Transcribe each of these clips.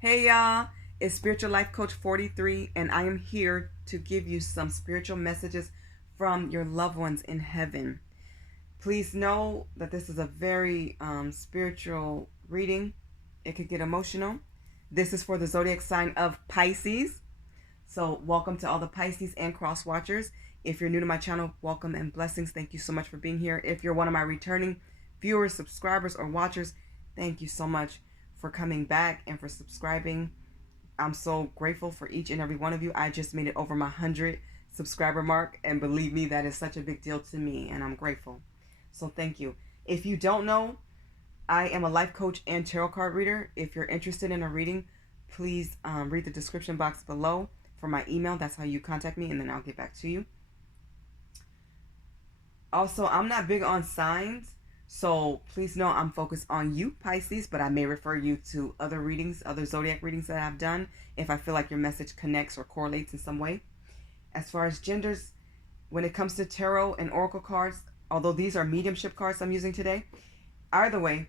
Hey y'all, it's Spiritual Life Coach 43, and I am here to give you some spiritual messages from your loved ones in heaven. Please know that this is a very spiritual reading. It could get emotional. This is for the zodiac sign of Pisces. So, welcome to all the Pisces and cross watchers. If you're new to my channel, welcome and blessings. Thank you so much for being here. If you're one of my returning viewers, subscribers, or watchers, thank you so much for coming back and for subscribing. I'm so grateful for each and every one of you. I just made it over my 100 subscriber mark, and believe me, that is such a big deal to me, and I'm grateful. So thank you. If you don't know, I am a life coach and tarot card reader. If you're interested in a reading, please read the description box below for my email. That's how you contact me, and then I'll get back to you. Also, I'm not big on signs, so please know I'm focused on you, Pisces, but I may refer you to other readings, other zodiac readings that I've done if I feel like your message connects or correlates in some way. As far as genders, when it comes to tarot and oracle cards, although these are mediumship cards I'm using today, either way,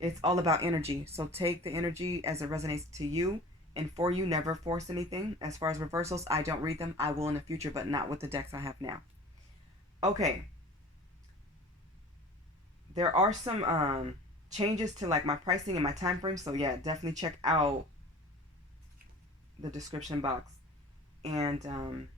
it's all about energy. So take the energy as it resonates to you and for you. Never force anything. As far as reversals, I don't read them. I will in the future, but not with the decks I have now. Okay. There are some changes to like my pricing and my time frame. So yeah, definitely check out the description box. And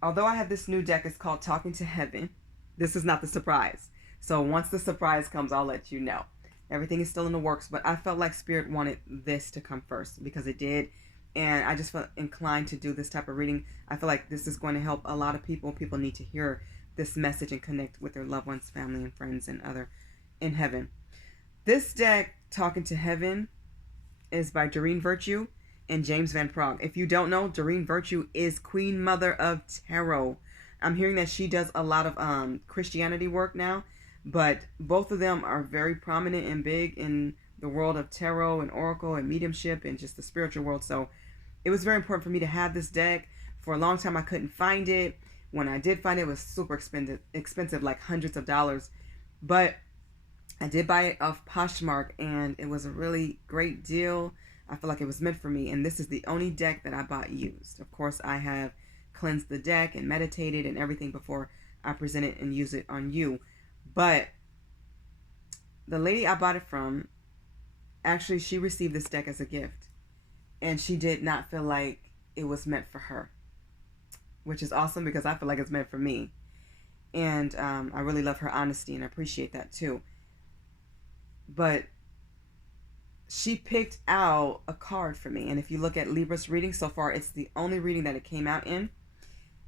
although I have this new deck, it's called Talking to Heaven. This is not the surprise. So once the surprise comes, I'll let you know. Everything is still in the works, but I felt like Spirit wanted this to come first because it did. And I just felt inclined to do this type of reading. I feel like this is going to help a lot of people. People need to hear this message and connect with their loved ones, family, and friends, and other in heaven. This deck, Talking to Heaven, is by Doreen Virtue and James Van Prague. If you don't know, Doreen Virtue is Queen Mother of Tarot. I'm hearing that she does a lot of Christianity work now, but both of them are very prominent and big in the world of tarot and oracle and mediumship and just the spiritual world. So it was very important for me to have this deck. For a long time, I couldn't find it. When I did find it, it was super expensive, like hundreds of dollars. But I did buy it off Poshmark, and it was a really great deal. I feel like it was meant for me, and this is the only deck that I bought used. Of course, I have cleansed the deck and meditated and everything before I present it and use it on you. But the lady I bought it from, actually, she received this deck as a gift, and she did not feel like it was meant for her, which is awesome because I feel like it's meant for me. And I really love her honesty and I appreciate that too. But she picked out a card for me. And if you look at Libra's reading so far, it's the only reading that it came out in.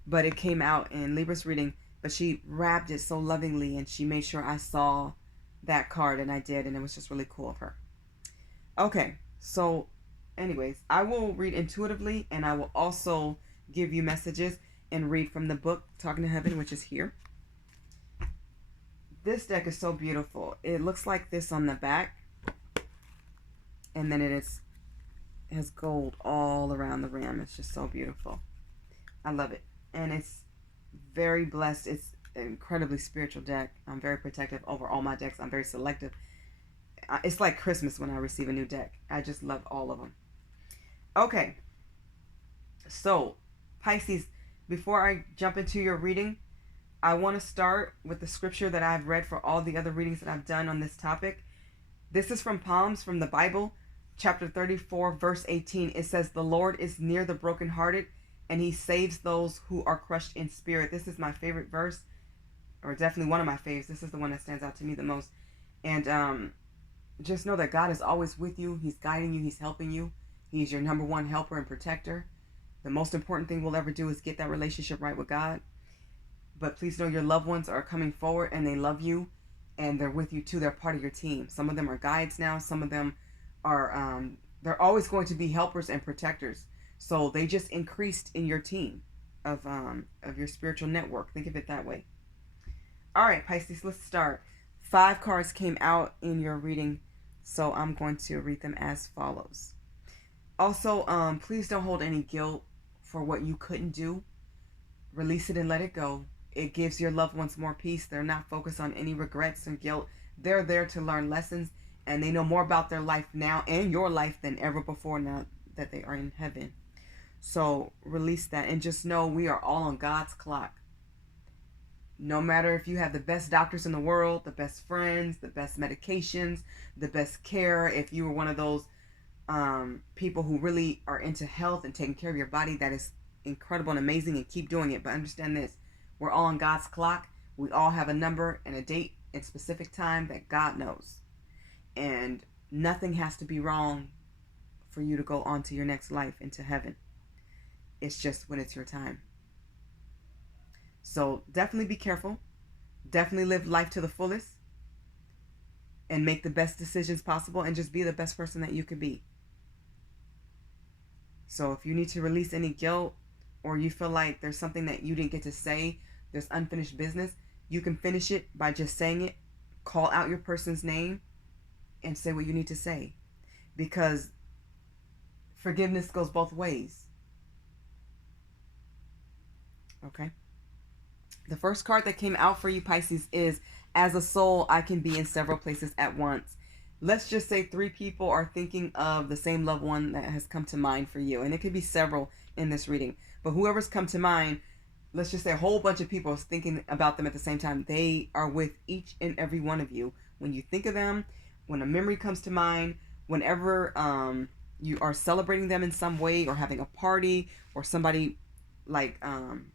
But it came out in Libra's reading, but she wrapped it so lovingly and she made sure I saw that card, and I did, and it was just really cool of her. Okay, so anyways, I will read intuitively, and I will also give you messages and read from the book Talking to Heaven, which is here. This deck is so beautiful. It looks like this on the back, and then it has gold all around the rim. It's just so beautiful. I love it, and it's very blessed. It's an incredibly spiritual deck. I'm very protective over all my decks. I'm very selective. It's like Christmas when I receive a new deck. I just love all of them. Okay, so Pisces, before I jump into your reading, I want to start with the scripture that I've read for all the other readings that I've done on this topic. This is from Psalms, from the Bible, chapter 34, verse 18. It says, "The Lord is near the brokenhearted, and he saves those who are crushed in spirit." This is my favorite verse, or definitely one of my faves. This is the one that stands out to me the most. And just know that God is always with you. He's guiding you. He's helping you. He's your number one helper and protector. The most important thing we'll ever do is get that relationship right with God. But please know your loved ones are coming forward, and they love you, and they're with you too. They're part of your team. Some of them are guides now. Some of them are, they're always going to be helpers and protectors. So they just increased in your team of your spiritual network. Think of it that way. All right, Pisces, let's start. 5 cards came out in your reading, so I'm going to read them as follows. Also, please don't hold any guilt for what you couldn't do. Release it and let it go. It gives your loved ones more peace. They're not focused on any regrets and guilt. They're there to learn lessons And they know more about their life now and your life than ever before now that they are in heaven. So release that and just know we are all on God's clock. No matter if you have the best doctors in the world, the best friends, the best medications, the best care, if you were one of those people who really are into health and taking care of your body, that is incredible and amazing, and keep doing it. But understand this, we're all on God's clock. We all have a number and a date and specific time that God knows. And nothing has to be wrong for you to go on to your next life, into heaven. It's just when it's your time. So definitely be careful. Definitely live life to the fullest. And make the best decisions possible. And just be the best person that you could be. So if you need to release any guilt, or you feel like there's something that you didn't get to say, there's unfinished business, you can finish it by just saying it. Call out your person's name and say what you need to say. Because forgiveness goes both ways. Okay? The first card that came out for you, Pisces, is as a soul, I can be in several places at once. Let's just say 3 people are thinking of the same loved one that has come to mind for you. And it could be several in this reading. But whoever's come to mind, let's just say a whole bunch of people is thinking about them at the same time. They are with each and every one of you. When you think of them, when a memory comes to mind, whenever you are celebrating them in some way, or having a party, or somebody like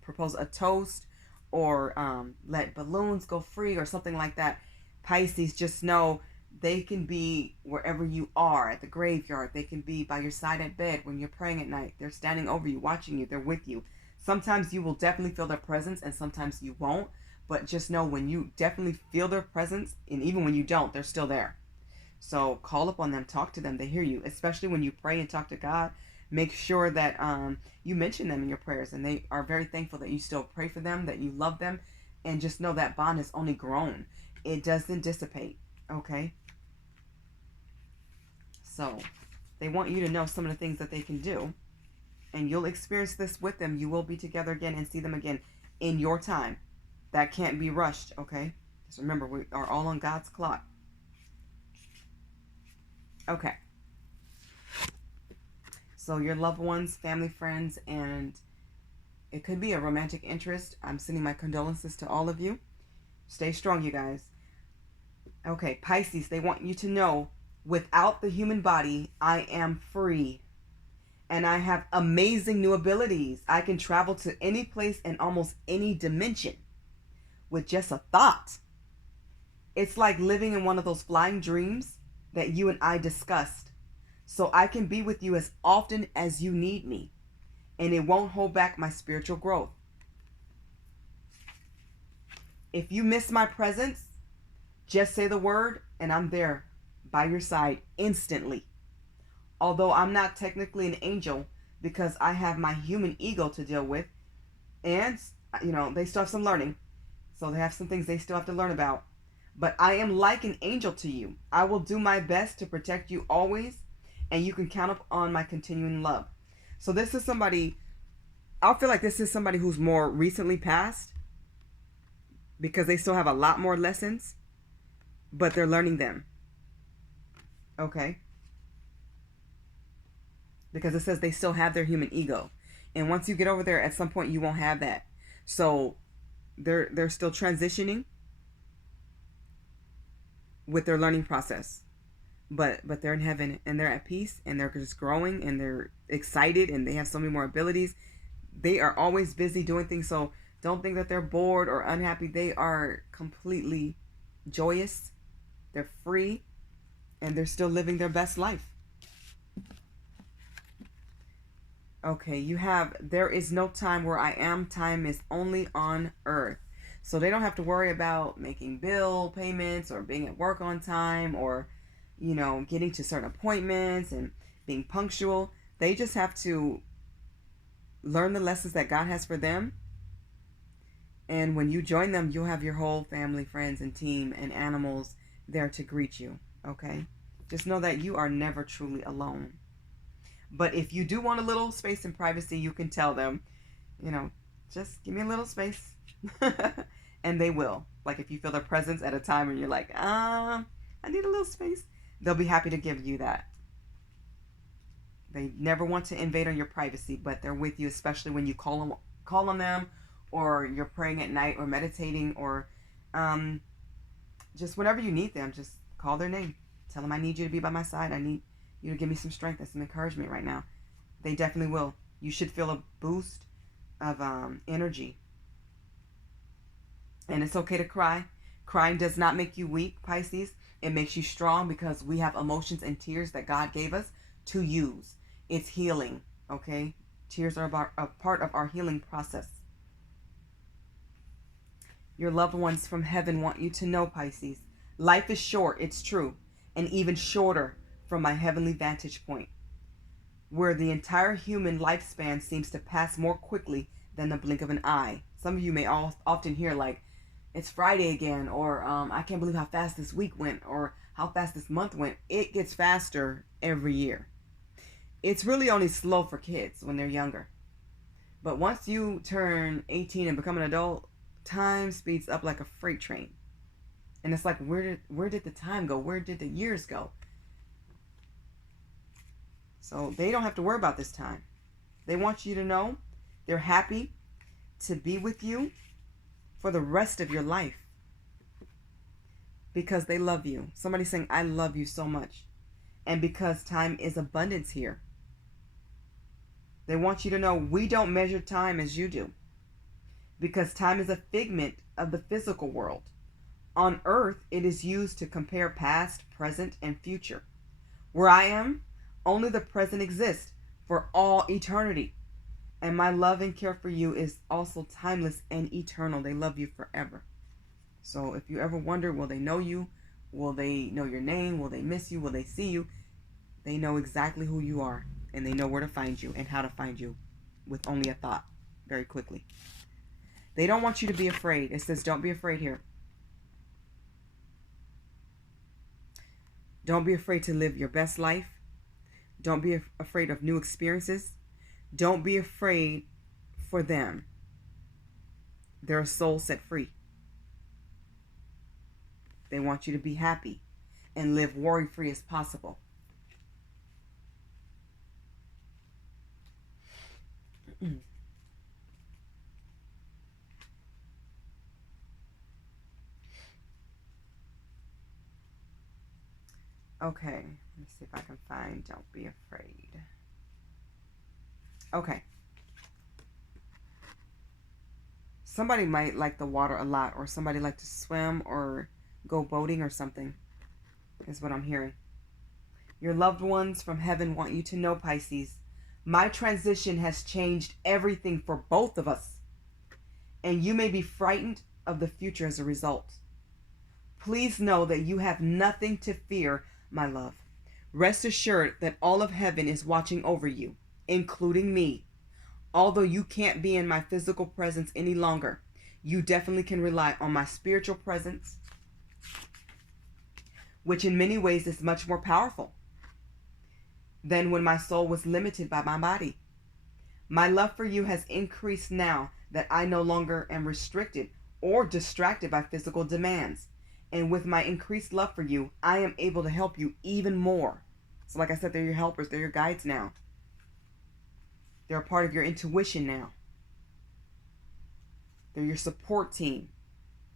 propose a toast, or let balloons go free or something like that, Pisces, just know they can be wherever you are, at the graveyard. They can be by your side at bed when you're praying at night. They're standing over you, watching you. They're with you. Sometimes you will definitely feel their presence, and sometimes you won't. But just know when you definitely feel their presence, and even when you don't, they're still there. So call upon them, talk to them. They hear you, especially when you pray and talk to God. Make sure that you mention them in your prayers, and they are very thankful that you still pray for them, that you love them, and just know that bond has only grown. It doesn't dissipate, okay? So they want you to know some of the things that they can do, and you'll experience this with them. You will be together again and see them again in your time. That can't be rushed, okay? Just remember, we are all on God's clock. Okay. So your loved ones, family, friends, and it could be a romantic interest. I'm sending my condolences to all of you. Stay strong, you guys. Okay, Pisces, they want you to know, without the human body, I am free. And I have amazing new abilities. I can travel to any place in almost any dimension with just a thought. It's like living in one of those flying dreams that you and I discussed. So I can be with you as often as you need me. And it won't hold back my spiritual growth. If you miss my presence, just say the word and I'm there by your side instantly. Although I'm not technically an angel, because I have my human ego to deal with. And, they still have some learning. So they have some things they still have to learn about. But I am like an angel to you. I will do my best to protect you always. And you can count up on my continuing love. So this is somebody, I feel like this is somebody who's more recently passed, because they still have a lot more lessons, but they're learning them. Okay? Because it says they still have their human ego. And once you get over there, at some point you won't have that. So they're still transitioning with their learning process. But they're in heaven, and they're at peace, and they're just growing, and they're excited, and they have so many more abilities. They are always busy doing things, so don't think that they're bored or unhappy. They are completely joyous. They're free, and they're still living their best life. Okay, you have, there is no time where I am. Time is only on earth. So they don't have to worry about making bill payments or being at work on time, or getting to certain appointments and being punctual. They just have to learn the lessons that God has for them. And when you join them, you'll have your whole family, friends, and team and animals there to greet you. Okay? Just know that you are never truly alone. But if you do want a little space and privacy, you can tell them, just give me a little space. And they will. Like if you feel their presence at a time and you're like, I need a little space, they'll be happy to give you that. They never want to invade on your privacy, but they're with you, especially when you call on them, or you're praying at night, or meditating, or just whenever you need them. Just call their name. Tell them, I need you to be by my side. I need you to give me some strength and some encouragement right now. They definitely will. You should feel a boost of energy. And it's okay to cry. Crying does not make you weak, Pisces. It makes you strong, because we have emotions and tears that God gave us to use. It's healing, okay? Tears are a part of our healing process. Your loved ones from heaven want you to know, Pisces, life is short, it's true, and even shorter from my heavenly vantage point, where the entire human lifespan seems to pass more quickly than the blink of an eye. Some of you may often hear, like, it's Friday again, or I can't believe how fast this week went, or how fast this month went. It gets faster every year. It's really only slow for kids when they're younger. But once you turn 18 and become an adult, time speeds up like a freight train. And it's like, where did the time go? Where did the years go? So they don't have to worry about this time. They want you to know they're happy to be with you for the rest of your life, because they love you. Somebody's saying, I love you so much. And because time is abundance here. They want you to know we don't measure time as you do, because time is a figment of the physical world. On earth, it is used to compare past, present, and future. Where I am, only the present exists for all eternity. And my love and care for you is also timeless and eternal. They love you forever. So if you ever wonder, will they know you? Will they know your name? Will they miss you? Will they see you? They know exactly who you are, and they know where to find you and how to find you with only a thought, very quickly. They don't want you to be afraid. It says, don't be afraid here. Don't be afraid to live your best life. Don't be afraid of new experiences. Don't be afraid for them. They're a soul set free. They want you to be happy and live worry-free as possible. Okay, let me see if I can find don't be afraid. Okay. Somebody might like the water a lot, or somebody like to swim or go boating or something, is what I'm hearing. Your loved ones from heaven want you to know, Pisces, my transition has changed everything for both of us, and you may be frightened of the future as a result. Please know that you have nothing to fear, my love. Rest assured that all of heaven is watching over you, including me. Although you can't be in my physical presence any longer, you definitely can rely on my spiritual presence, which in many ways is much more powerful than when my soul was limited by my body. My love for you has increased now that I no longer am restricted or distracted by physical demands. And with my increased love for you, I am able to help you even more. So like I said, they're your helpers, they're your guides now. They're a part of your intuition now. They're your support team.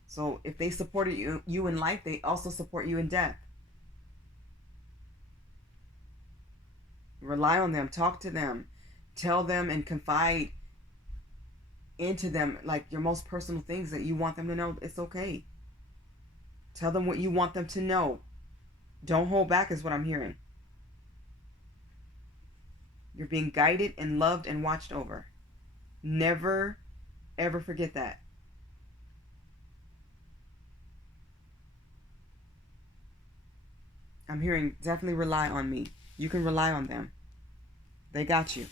So if they supported you in life, they also support you in death. Rely on them, talk to them, tell them and confide into them, like your most personal things that you want them to know. It's okay. Tell them what you want them to know. Don't hold back is what I'm hearing. You're being guided and loved and watched over. Never, ever forget that. I'm hearing definitely rely on me. You can rely on them. They got you.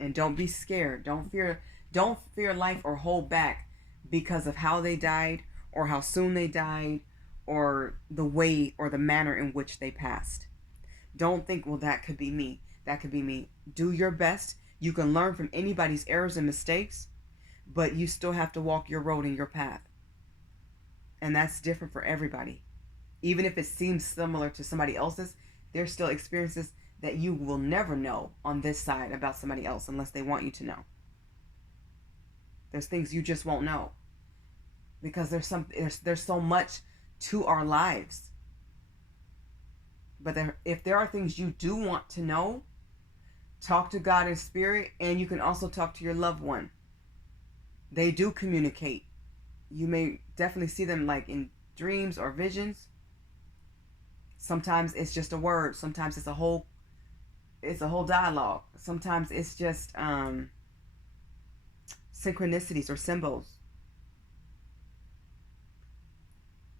And don't be scared. Don't fear life or hold back because of how they died or how soon they died or the way or the manner in which they passed. Don't think, well, that could be me. That could be me. Do your best. You can learn from anybody's errors and mistakes, but you still have to walk your road and your path. And that's different for everybody. Even if it seems similar to somebody else's, there's still experiences that you will never know on this side about somebody else unless they want you to know. There's things you just won't know because there's so much to our lives. But if there are things you do want to know, talk to God in spirit, and you can also talk to your loved one. They do communicate. You may definitely see them like in dreams or visions. Sometimes it's just a word. Sometimes it's a whole dialogue. Sometimes it's just synchronicities or symbols.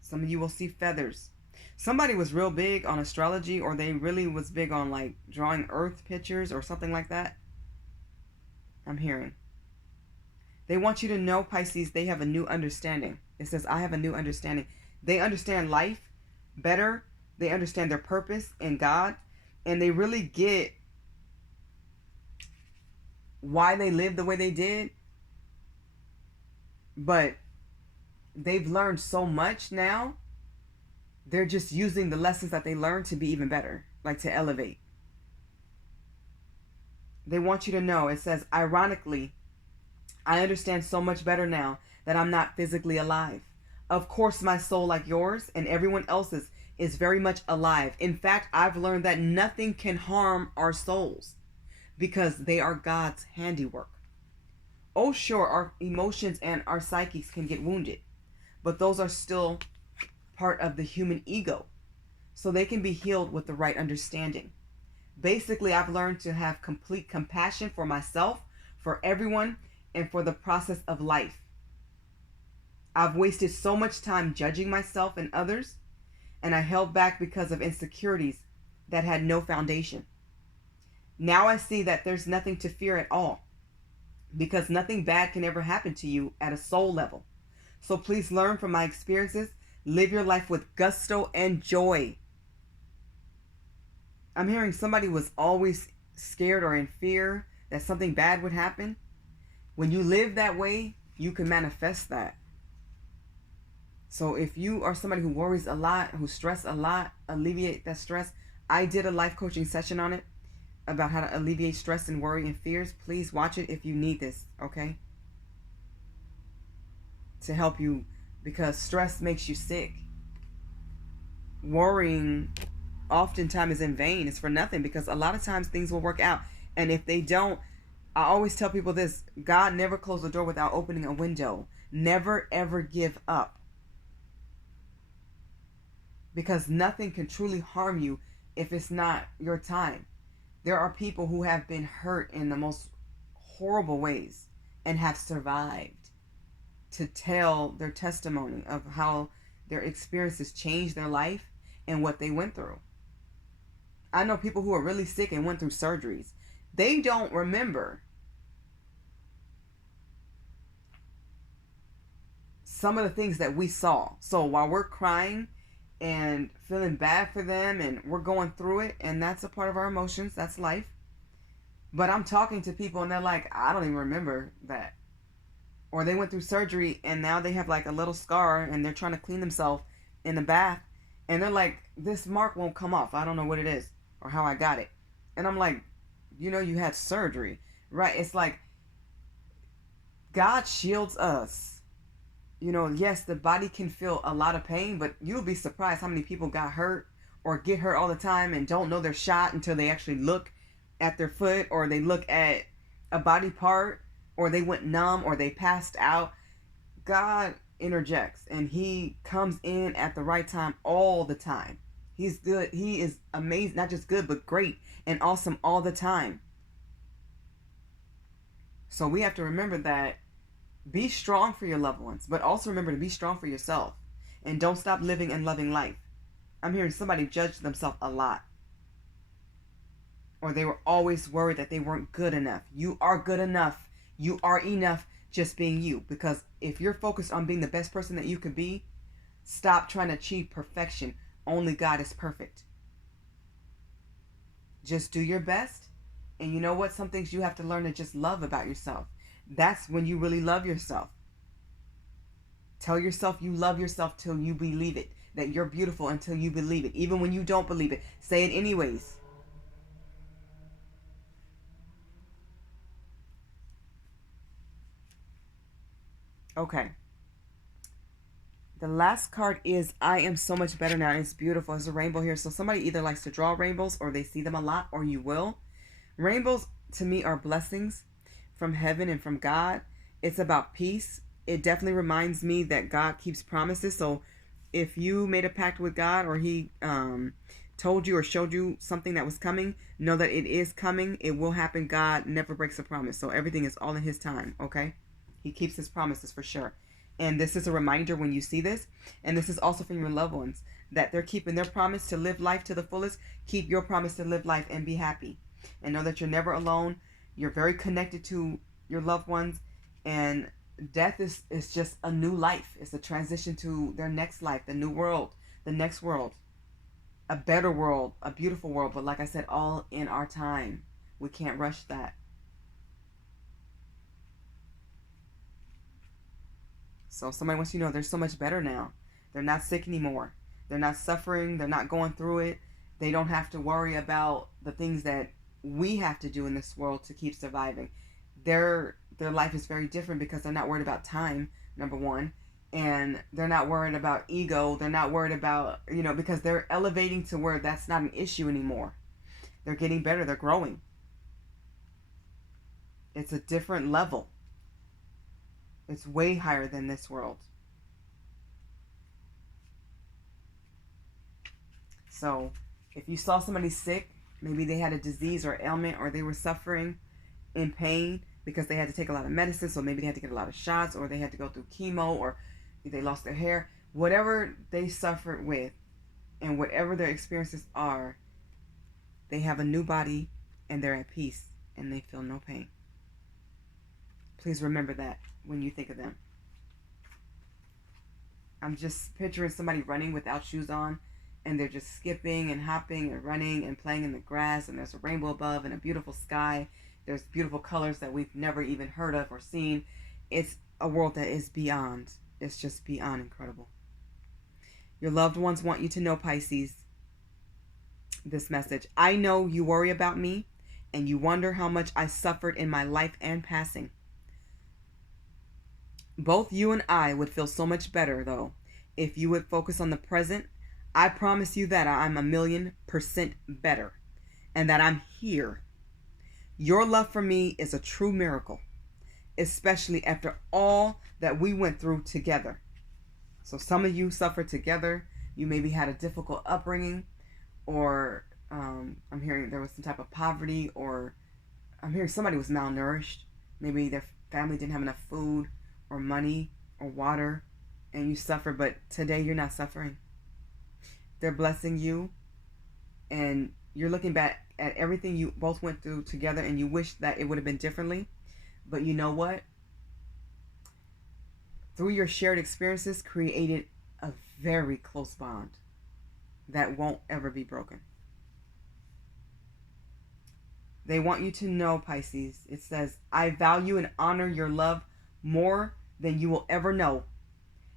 Some of you will see feathers. Somebody was real big on astrology, or they really was big on like drawing earth pictures or something like that. I'm hearing. They want you to know, Pisces, they have a new understanding. It says, I have a new understanding. They understand life better. They understand their purpose in God. And they really get why they lived the way they did. But they've learned so much now. They're just using the lessons that they learned to be even better, like to elevate. They want you to know, it says, ironically, I understand so much better now that I'm not physically alive. Of course, my soul, like yours and everyone else's, is very much alive. In fact, I've learned that nothing can harm our souls because they are God's handiwork. Oh, sure, our emotions and our psyches can get wounded, but those are still part of the human ego, so they can be healed with the right understanding. Basically, I've learned to have complete compassion for myself, for everyone, and for the process of life. I've wasted so much time judging myself and others, and I held back because of insecurities that had no foundation. Now I see that there's nothing to fear at all, because nothing bad can ever happen to you at a soul level. So please learn from my experiences. Live your life with gusto and joy. I'm hearing somebody was always scared or in fear that something bad would happen. When you live that way, you can manifest that. So if you are somebody who worries a lot, who stress a lot, alleviate that stress. I did a life coaching session on it about how to alleviate stress and worry and fears. Please watch it if you need this, okay? To help you, because stress makes you sick. Worrying oftentimes is in vain. It's for nothing, because a lot of times things will work out. And if they don't, I always tell people this: God never closed the door without opening a window. Never ever give up, because nothing can truly harm you if it's not your time. There are people who have been hurt in the most horrible ways and have survived to tell their testimony of how their experiences changed their life and what they went through. I know people who are really sick and went through surgeries. They don't remember some of the things that we saw. So while we're crying and feeling bad for them and we're going through it, and that's a part of our emotions, that's life. But I'm talking to people and they're like, I don't even remember that. Or they went through surgery and now they have like a little scar and they're trying to clean themselves in the bath. And they're like, this mark won't come off. I don't know what it is or how I got it. And I'm like, you know, you had surgery, right? It's like God shields us. You know, yes, the body can feel a lot of pain, but you'll be surprised how many people got hurt or get hurt all the time and don't know they're shot until they actually look at their foot, or they look at a body part, or they went numb, or they passed out. God interjects and he comes in at the right time all the time. He's good. He is amazing. Not just good, but great and awesome all the time. So we have to remember that. Be strong for your loved ones, but also remember to be strong for yourself. And don't stop living and loving life. I'm hearing somebody judge themselves a lot. Or they were always worried that they weren't good enough. You are good enough. You are enough just being you. Because if you're focused on being the best person that you could be, stop trying to achieve perfection. Only God is perfect. Just do your best. And you know what? Some things you have to learn to just love about yourself. That's when you really love yourself. Tell yourself you love yourself till you believe it. That you're beautiful until you believe it. Even when you don't believe it, say it anyways. Okay. The last card is I am so much better now. It's beautiful. There's a rainbow here. So somebody either likes to draw rainbows or they see them a lot, or you will. Rainbows to me are blessings from heaven and from God. It's about peace. It definitely reminds me that God keeps promises. So if you made a pact with God, or he told you or showed you something that was coming, know that it is coming. It will happen. God never breaks a promise. So everything is all in his time, okay? He keeps his promises for sure. And this is a reminder when you see this. And this is also from your loved ones, that they're keeping their promise to live life to the fullest. Keep your promise to live life and be happy. And know that you're never alone. You're very connected to your loved ones. And death is just a new life. It's a transition to their next life, the new world, the next world, a better world, a beautiful world. But like I said, all in our time. We can't rush that. So somebody wants you to know they're so much better now. They're not sick anymore. They're not suffering. They're not going through it. They don't have to worry about the things that we have to do in this world to keep surviving. Their life is very different because they're not worried about time, number one. And they're not worried about ego. They're not worried about, because they're elevating to where that's not an issue anymore. They're getting better. They're growing. It's a different level. It's way higher than this world. So if you saw somebody sick, maybe they had a disease or ailment, or they were suffering in pain because they had to take a lot of medicine, so maybe they had to get a lot of shots, or they had to go through chemo, or they lost their hair, whatever they suffered with and whatever their experiences are, they have a new body and they're at peace and they feel no pain. Please remember that when you think of them. I'm just picturing somebody running without shoes on, and they're just skipping and hopping and running and playing in the grass, and there's a rainbow above and a beautiful sky. There's beautiful colors that we've never even heard of or seen. It's a world that is beyond. It's just beyond incredible. Your loved ones want you to know, Pisces, this message. I know you worry about me, and you wonder how much I suffered in my life and passing. Both you and I would feel so much better, though, if you would focus on the present. I promise you that I'm 1,000,000% better, and that I'm here. Your love for me is a true miracle, especially after all that we went through together. So some of you suffered together. You maybe had a difficult upbringing, or I'm hearing there was some type of poverty, or I'm hearing somebody was malnourished. Maybe their family didn't have enough food or money or water, and you suffer. But today you're not suffering. They're blessing you, and you're looking back at everything you both went through together, and you wish that it would have been differently. But you know what? Through your shared experiences created a very close bond that won't ever be broken. They want you to know, Pisces, it says, I value and honor your love more than you will ever know.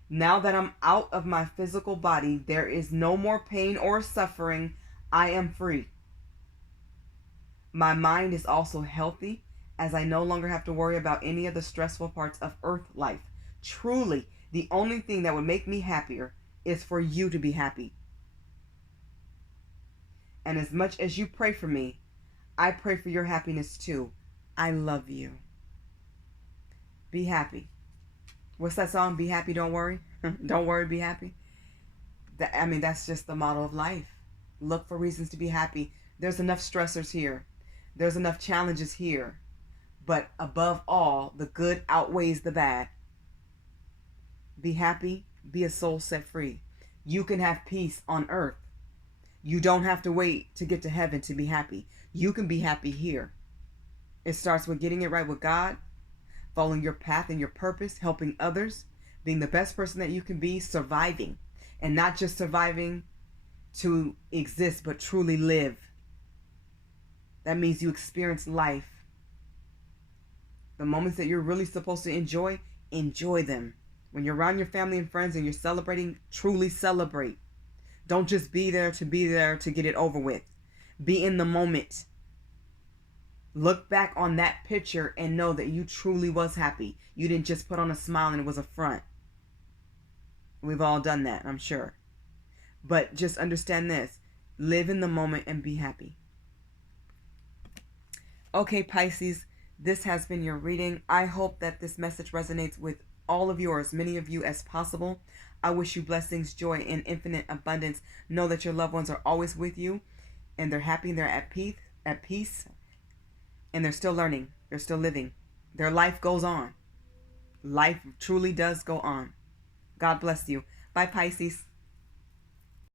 Now that I'm out of my physical body, there is no more pain or suffering. I am free. My mind is also healthy, as I no longer have to worry about any of the stressful parts of Earth life. Truly, the only thing that would make me happier is for you to be happy. And as much as you pray for me, I pray for your happiness too. I love you. Be happy. What's that song? Be happy, don't worry. Don't worry, be happy. That's just the motto of life. Look for reasons to be happy. There's enough stressors here. There's enough challenges here. But above all, the good outweighs the bad. Be happy. Be a soul set free. You can have peace on earth. You don't have to wait to get to heaven to be happy. You can be happy here. It starts with getting it right with God, following your path and your purpose, helping others, being the best person that you can be, surviving. And not just surviving to exist, but truly live. That means you experience life. The moments that you're really supposed to enjoy, enjoy them. When you're around your family and friends and you're celebrating, truly celebrate. Don't just be there to get it over with. Be in the moment. Look back on that picture and know that you truly was happy. You didn't just put on a smile and it was a front. We've all done that, I'm sure. But just understand this. Live in the moment and be happy. Okay, Pisces, this has been your reading. I hope that this message resonates with all of you, or as many of you as possible. I wish you blessings, joy, and infinite abundance. Know that your loved ones are always with you, and they're happy, and they're at peace, and they're still learning. They're still living. Their life goes on. Life truly does go on. God bless you. Bye, Pisces.